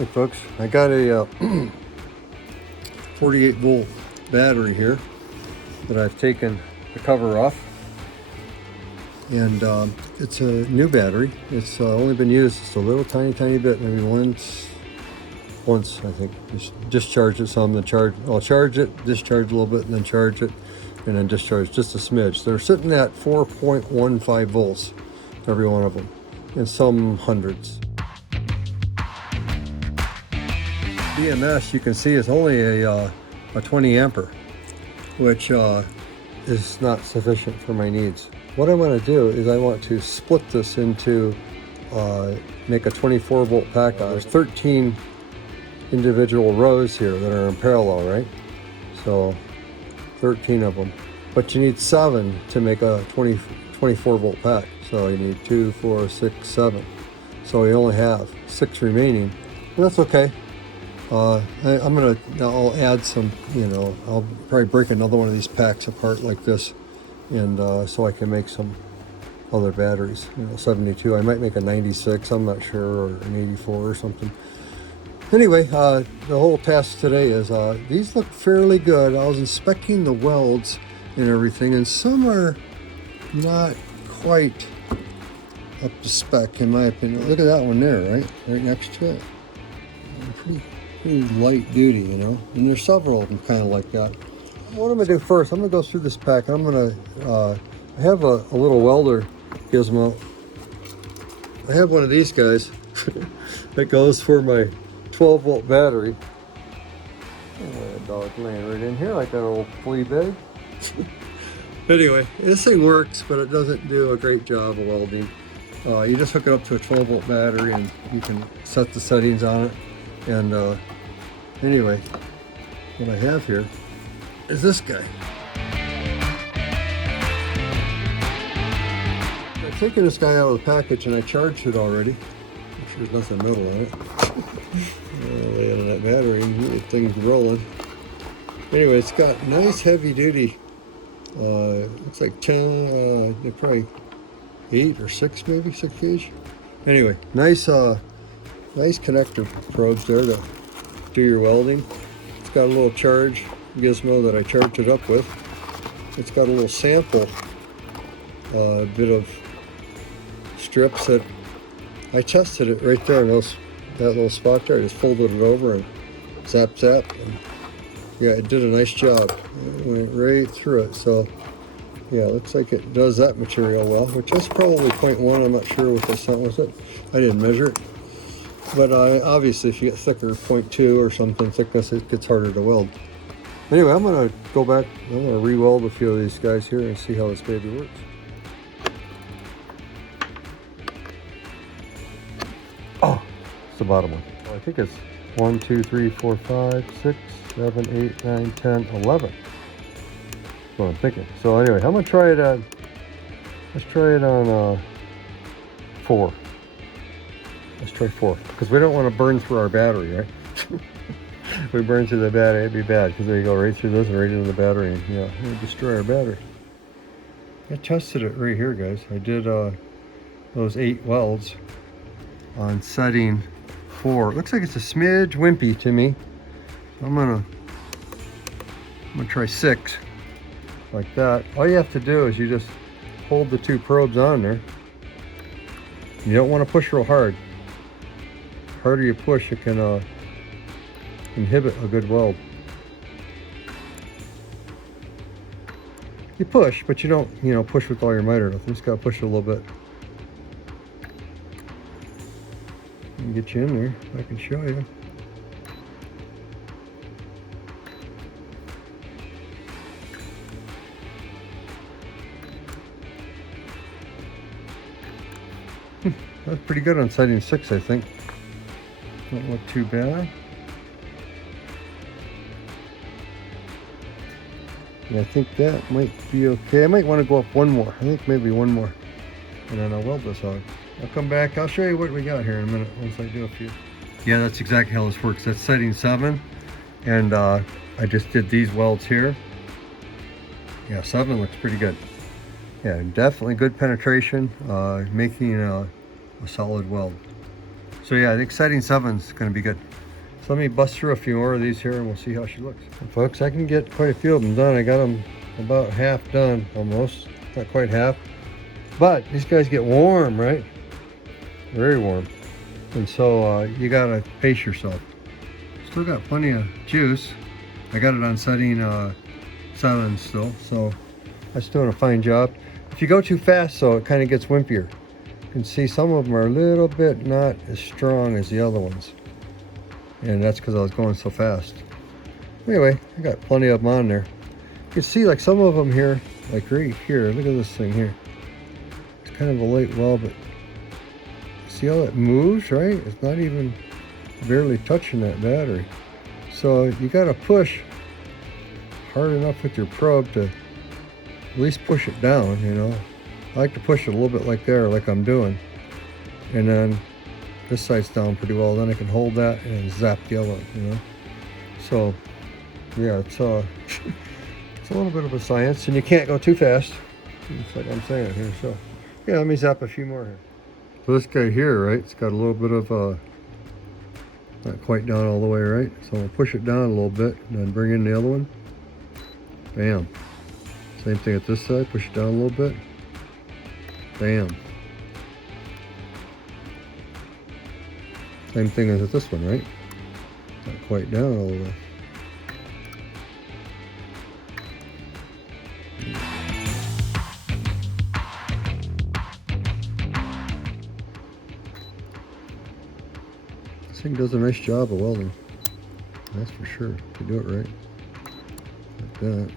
Hey folks, I got a 48 volt battery here that I've taken the cover off, and it's a new battery. It's only been used just a little tiny bit, maybe once I think. Just discharge it some, then charge. I'll charge it, discharge a little bit, and then charge it, and then discharge just a smidge. They're sitting at 4.15 volts, every one of them, in some hundreds. BMS, you can see, is only a 20 ampere, which is not sufficient for my needs. What I want to do is I want to split this into, make a 24 volt pack. There's 13 individual rows here that are in parallel, right? So 13 of them, but you need 7 to make a 24 volt pack. So you need 2, 4, 6, 7. So you only have 6 remaining, and that's okay. I'll add some, I'll probably break another one of these packs apart like this, and so I can make some other batteries, 72. I might make a 96, I'm not sure, or an 84 or something. Anyway, the whole task today is, these look fairly good. I was inspecting the welds and everything, and some are not quite up to spec, in my opinion. Look at that one there, right next to it. Pretty light duty, and there's several of them kind of like that. What I'm gonna do first, I'm gonna go through this pack. I'm gonna I have a little welder gizmo. I have one of these guys that goes for my 12 volt battery. That dog laying right in here like that old flea bag. Anyway, this thing works, but it doesn't do a great job of welding. You just hook it up to a 12 volt battery and you can set the settings on it. And anyway, what I have here is this guy. I've taken this guy out of the package and I charged it already. There's nothing metal on it. Lay on that battery and the thing's rolling. Anyway, it's got nice heavy duty. Looks like 10, probably 8 or 6 maybe, 6 gauge. Anyway, nice connector probes there to do your welding. It's got a little charge gizmo that I charged it up with. It's got a little sample bit of strips that I tested it right there in that little spot there. I just folded it over and zap, and yeah, it did a nice job. It went right through it. So yeah, it looks like it does that material well, which is probably 0.1. I'm not sure what this was. I didn't measure it. But obviously, if you get thicker, 0.2 or something thickness, it gets harder to weld. Anyway, I'm going to go back. I'm going to re-weld a few of these guys here and see how this baby works. Oh, it's the bottom one. Well, I think it's 1, 2, 3, 4, 5, 6, 7, 8, 9, 10, 11. That's what I'm thinking. So anyway, I'm going to try it on. Let's try it on 4. Let's try 4, because we don't want to burn through our battery, right? If we burn through the battery, it'd be bad, because they go right through this and right into the battery, and yeah, it would destroy our battery. I tested it right here, guys. I did those 8 welds on setting 4. It looks like it's a smidge wimpy to me. I'm gonna try 6, like that. All you have to do is you just hold the 2 probes on there. You don't want to push real hard. The harder you push, it can inhibit a good weld. You push, but you don't, push with all your might or nothing. You just gotta push it a little bit. I can get you in there. I can show you. That's pretty good on setting 6, I think. Don't look too bad. And I think that might be okay. I might want to go up one more. I think maybe one more. And then I'll weld this on. I'll come back. I'll show you what we got here in a minute once I do a few. Yeah, that's exactly how this works. That's setting 7. And I just did these welds here. Yeah, 7 looks pretty good. Yeah, definitely good penetration, making a solid weld. So yeah, the exciting 7 is going to be good. So let me bust through a few more of these here and we'll see how she looks. And folks, I can get quite a few of them done. I got them about half done, almost. Not quite half. But these guys get warm, right? Very warm. And so you got to pace yourself. Still got plenty of juice. I got it on setting 7 still, so that's doing a fine job. If you go too fast, so it kind of gets wimpier. You can see some of them are a little bit not as strong as the other ones. And that's because I was going so fast. Anyway, I got plenty of them on there. You can see like some of them here, like right here, look at this thing here. It's kind of a late weld, but see how it moves, right? It's not even barely touching that battery. So you got to push hard enough with your probe to at least push it down, you know. I like to push it a little bit like there, like I'm doing. And then this side's down pretty well. Then I can hold that and zap the other one, you know. So yeah, it's it's a little bit of a science, and you can't go too fast. It's like I'm saying here. So yeah, let me zap a few more here. So this guy here, right, it's got a little bit of not quite down all the way, right? So I'll push it down a little bit and then bring in the other one. Bam. Same thing at this side, push it down a little bit. Bam. Same thing as at this one, right? Not quite down all the way. This thing does a nice job of welding. That's for sure. If you do it right. Like that.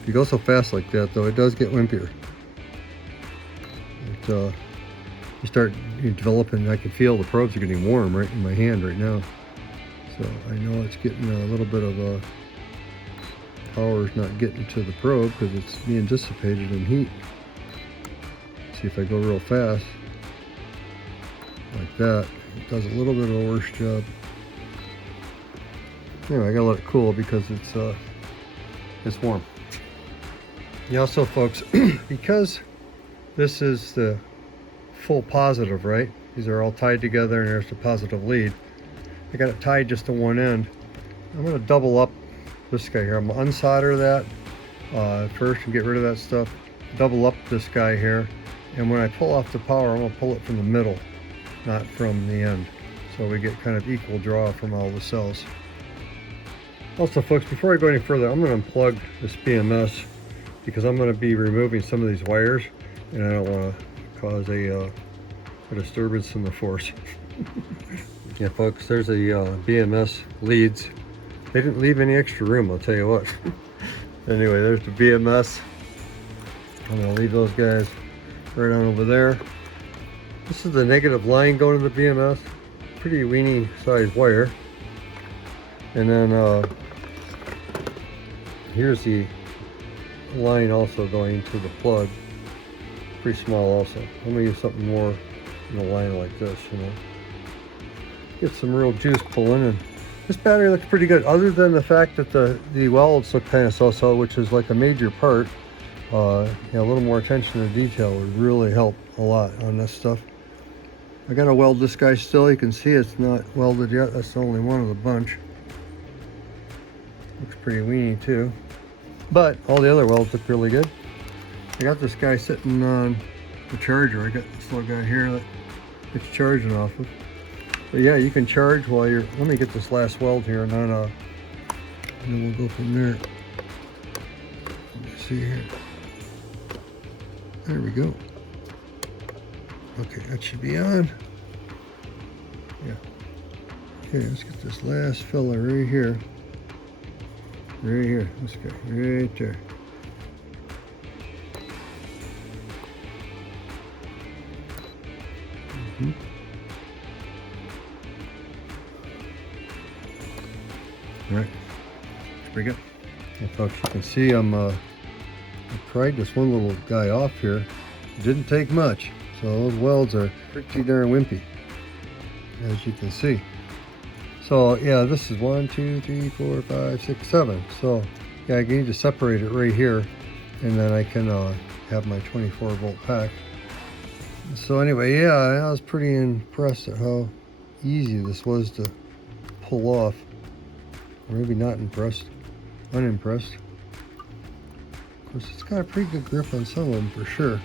If you go so fast like that, though, it does get wimpier. You developing, I can feel the probes are getting warm right in my hand right now. So I know it's getting a little bit of power's not getting to the probe because it's being dissipated in heat. See if I go real fast, like that, it does a little bit of a worse job. Anyway, I gotta let it cool because it's warm. Yeah, also folks, because this is the full positive, right? These are all tied together and there's the positive lead. I got it tied just to one end. I'm gonna double up this guy here. I'm gonna unsolder that first and get rid of that stuff. Double up this guy here. And when I pull off the power, I'm gonna pull it from the middle, not from the end. So we get kind of equal draw from all the cells. Also folks, before I go any further, I'm gonna unplug this BMS because I'm gonna be removing some of these wires and I don't wanna cause a disturbance in the force. Yeah folks, there's a BMS leads. They didn't leave any extra room, I'll tell you what. Anyway, there's the BMS. I'm gonna leave those guys right on over there. This is the negative line going to the BMS. Pretty weeny sized wire. And then here's the line also going to the plug. Pretty small also. I'm gonna use something more in a line like this, you know. Get some real juice pulling, and this battery looks pretty good, other than the fact that the welds look kind of so-so, which is like a major part. A little more attention to detail would really help a lot on this stuff. I gotta weld this guy still. You can see it's not welded yet. That's the only one of the bunch. Looks pretty weeny too. But all the other welds look really good. I got this guy sitting on the charger. I got this little guy here that it's charging off of. But yeah, you can charge while you're, let me get this last weld here and then we'll go from there. Let me see here. There we go. Okay, that should be on. Yeah. Okay, let's get this last fella right here. Right here, this guy, right there. All right, that's pretty good. And folks, you can see I pried this one little guy off here. It didn't take much, so those welds are pretty darn wimpy, as you can see. So yeah, this is 1, 2, 3, 4, 5, 6, 7. So yeah, I need to separate it right here, and then I can have my 24 volt pack. So anyway, yeah, I was pretty impressed at how easy this was to pull off. Or maybe not impressed, unimpressed. Of course, it's got a pretty good grip on some of them for sure.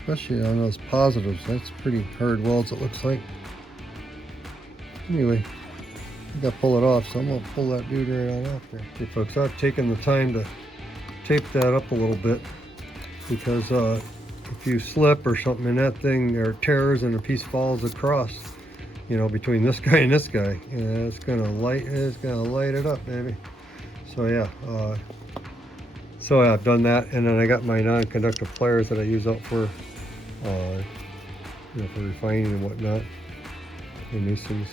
Especially on those positives. That's pretty hard welds, it looks like. Anyway, I gotta pull it off, so I'm gonna pull that dude right on off there. Okay, folks, I've taken the time to tape that up a little bit because if you slip or something in that thing, there tears and a piece falls across, you know, between this guy and this guy, and it's gonna light it up, baby. So yeah, so I've done that, and then I got my non-conductive pliers that I use out for, you know, for refining and whatnot. And these things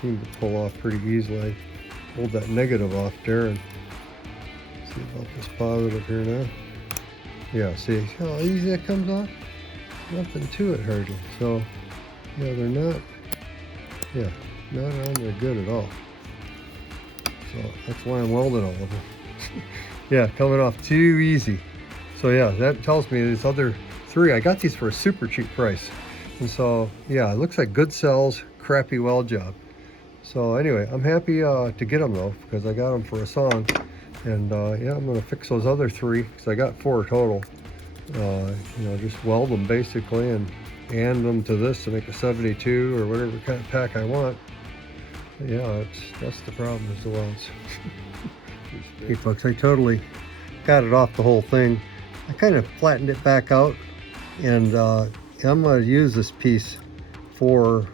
seem to pull off pretty easily. I hold that negative off there and see about this positive here now. Yeah, see how easy that comes off? Nothing to it hardly. So yeah, they're not on there good at all. So that's why I'm welding all of them. Yeah, coming off too easy. So yeah, that tells me these other three, I got these for a super cheap price. And so yeah, it looks like good cells, crappy weld job. So anyway, I'm happy to get them though, because I got them for a song. And yeah, I'm gonna fix those other three, because I got 4 total. You know, just weld them basically and add them to this to make a 72 or whatever kind of pack I want. But yeah, that's the problem, is the welds. Hey folks, I totally got it off the whole thing. I kind of flattened it back out, and I'm going to use this piece for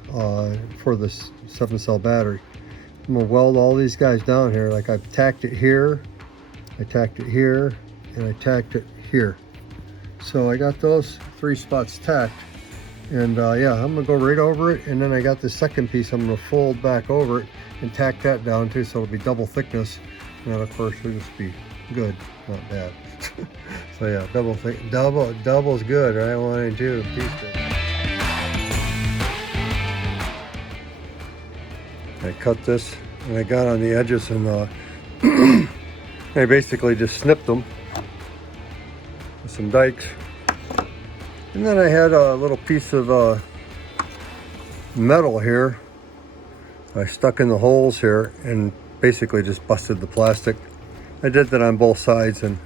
this 7-cell battery. I'm going to weld all these guys down here. Like I've tacked it here, I tacked it here, and I tacked it here. So I got those 3 spots tacked, and yeah, I'm going to go right over it, and then I got the second piece I'm going to fold back over it and tack that down too, so it'll be double thickness. And of course it'll just be good, not bad. So yeah, double's good, right? 1 and 2 piece. I cut this and I got on the edges, and I basically just snipped them with some dikes. And then I had a little piece of metal here I stuck in the holes here and basically just busted the plastic. I did that on both sides, and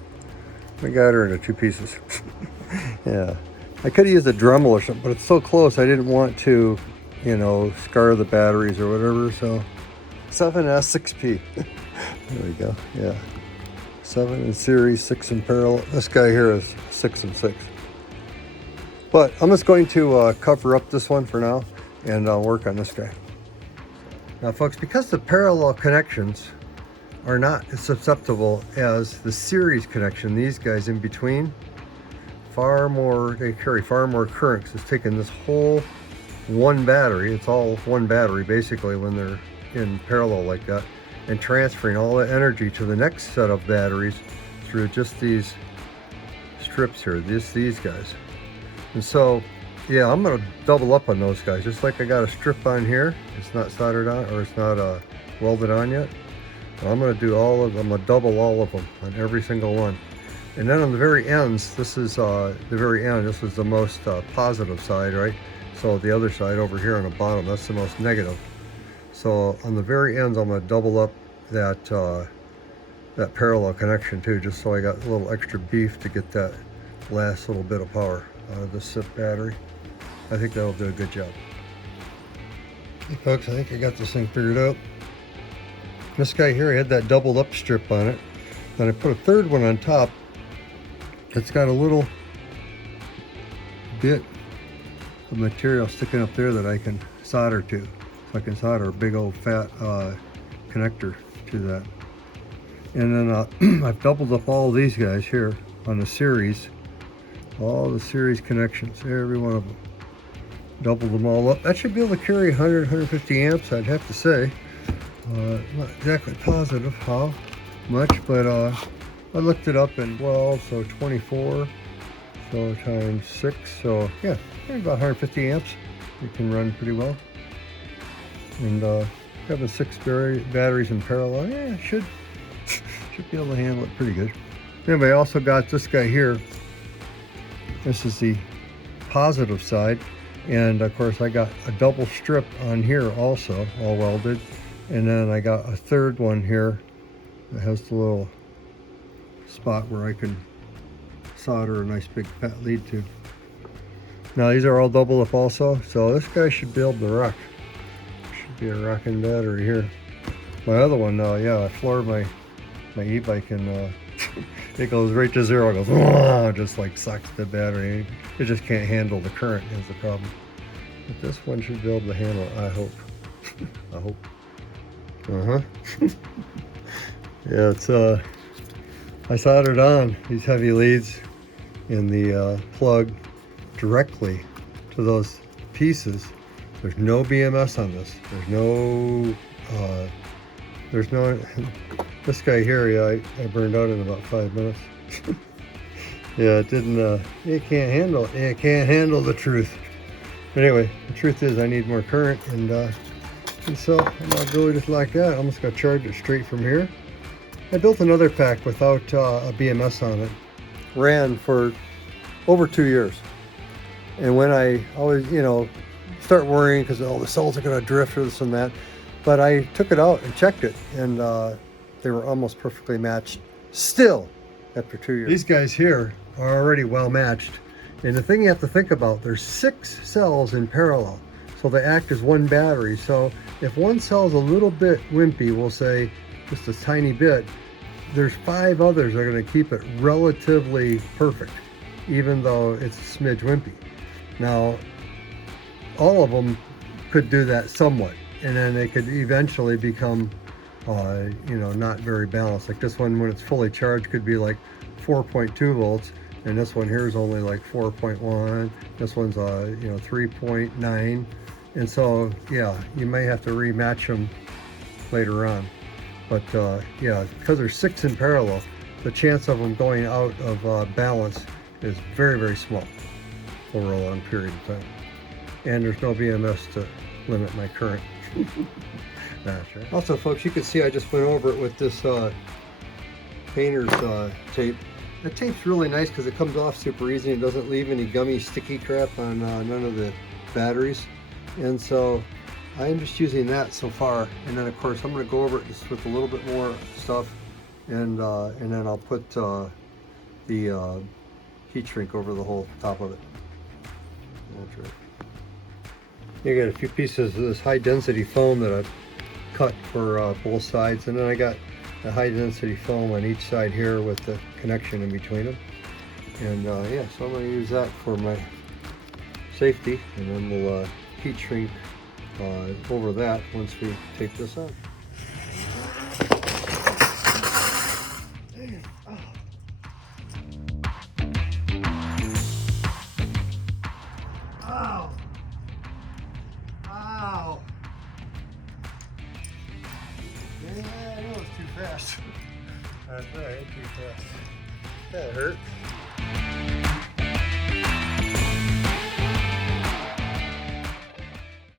I got her into 2 pieces. Yeah, I could have used a Dremel or something, but it's so close I didn't want to, you know, scar the batteries or whatever. So 7S 6P. There we go. Yeah, 7 in series, 6 in parallel. This guy here is 6 and 6. But I'm just going to cover up this one for now and work on this guy. Now folks, because the parallel connections are not as susceptible as the series connection, these guys in between, they carry far more current, because it's taking this whole one battery, it's all one battery basically when they're in parallel like that, and transferring all the energy to the next set of batteries through just these strips here, these guys. And so yeah, I'm gonna double up on those guys, just like I got a strip on here. It's not soldered on, or it's not welded on yet. But I'm gonna do all of them. I'm gonna double all of them on every single one. And then on the very ends, this is the very end. This is the most positive side, right? So the other side over here on the bottom, that's the most negative. So on the very ends, I'm gonna double up that that parallel connection too, just so I got a little extra beef to get that last little bit of power out of this SIP battery. I think that'll do a good job. Hey folks, I think I got this thing figured out. This guy here, I had that doubled up strip on it. Then I put a third one on top. It's got a little bit of material sticking up there that I can solder to. So I can solder a big old fat connector to that. And then I've doubled up all these guys here on the series. All the series connections, every one of them. Double them all up. That should be able to carry 100, 150 amps, I'd have to say. Not exactly positive how much, but I looked it up, and well, so 24, so times 6, so yeah, about 150 amps. You can run pretty well. And having 6 batteries in parallel, yeah, should be able to handle it pretty good. Anyway, I also got this guy here. This is the positive side. And of course I got a double strip on here also, all welded. And then I got a third one here that has the little spot where I can solder a nice big fat lead to. Now these are all double up also, so this guy should be able to rock. Should be a rocking battery here. My other one, yeah, I floored my e-bike and it goes right to zero. It goes, just like sucks the battery. It just can't handle the current is the problem. But this one should be able to handle it, I hope. I hope. Yeah, it's I soldered on these heavy leads in the plug directly to those pieces. There's no BMS on this. There's no this guy here, yeah, I burned out in about 5 minutes. Yeah, it didn't it can't handle the truth. Anyway, the truth is I need more current, and so I'm gonna go just like that. I'm just gonna charge it straight from here. I built another pack without a BMS on it. Ran for over 2 years. And when I always, start worrying because the cells are gonna drift or this and that, but I took it out and checked it, and they were almost perfectly matched still after 2 years. These guys here are already well matched. And the thing you have to think about, there's 6 cells in parallel. So they act as one battery. So if one cell's a little bit wimpy, we'll say just a tiny bit, there's 5 others that are gonna keep it relatively perfect, even though it's a smidge wimpy. Now, all of them could do that somewhat, and then they could eventually become, not very balanced. Like this one, when it's fully charged, could be like 4.2 volts, and this one here is only like 4.1. This one's 3.9, and so yeah, you may have to rematch them later on. But yeah, because there's 6 in parallel, the chance of them going out of balance is very, very small over a long period of time. And there's no BMS to limit my current. That's right. Also, folks, you can see I just went over it with this painter's tape. The tape's really nice because it comes off super easy and doesn't leave any gummy, sticky crap on none of the batteries. And so I'm just using that so far. And then, of course, I'm going to go over it just with a little bit more stuff, and then I'll put the heat shrink over the whole top of it. That's right. You got a few pieces of this high density foam that I've cut for both sides, and then I got the high density foam on each side here with the connection in between them. And yeah, so I'm going to use that for my safety, and then we'll heat shrink over that once we take this out. Ow! Ow! Yeah, I know it's too fast. That's right, too fast. That hurt.